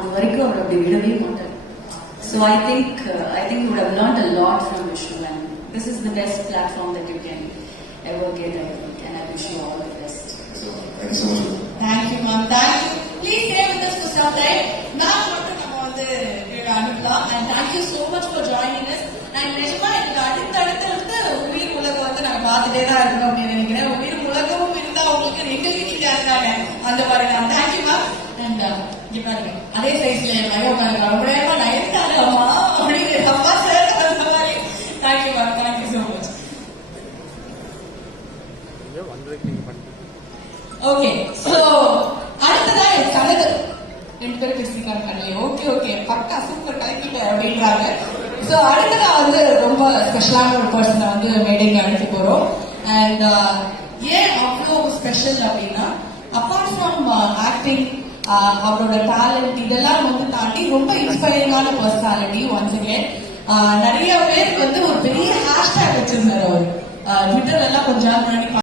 அது வரைக்கும் அவர் அப்படி விடவே மாட்டார். So I think you would have learned a lot from Vishnu, and this is the best platform that you can ever get, I think, and I wish you all the best. So, thank you so much. Thank you, ma'am. Thank you. Please stay with us for some time. Now, and thank you so much for joining us. And நிஜமா எனக்கு அடுத்தடுத்து உயிர் உலகம் வந்து நாங்க பார்த்துட்டே தான் இருக்கோம் அப்படின்னு நினைக்கிறேன். உயிர் உலகமும் இருந்தா உங்களுக்கு ரெண்டு வீட்டுக்கு இருக்காங்க அந்த மாதிரி தான். Thank you ma'am. அண்ட் இங்க பாருங்க அதே சைஸ்ல நிறைய உட்காந்து ரொம்ப நேரமா நான் எடுத்தாரு அம்மா அப்படின்னு அப்பா சார் அந்த மாதிரி. Thank you ma'am. Thank you so much. Okay, so அடுத்ததா என் கலது 2 பேர் பேசிருக்காங்க. ஓகே பக்கா சூப்பர் கலக்கிட்ட அப்படின்றாங்க. ஸோ அடுத்ததா வந்து ரொம்ப ஸ்பெஷலான ஒரு பர்சனை வந்து மேடைக்கு அழைத்து போறோம். அண்ட் ஏன் அவ்வளோ ஸ்பெஷல் அப்படின்னா அப்பார்ட் ஃப்ரம் ஆக்டிங் அவரோட டேலண்ட் இதெல்லாம் வந்து தாண்டி ரொம்ப இன்ஸ்பைரிங்கான பர்சனாலிட்டி. ஒன்ஸ் அகேன் நிறைய பேருக்கு வந்து ஒரு பெரிய ஹேஷ்டேக் வச்சிருந்தாரு அவர் ட்விட்டர் எல்லாம் கொஞ்சம் நாள் முன்னாடி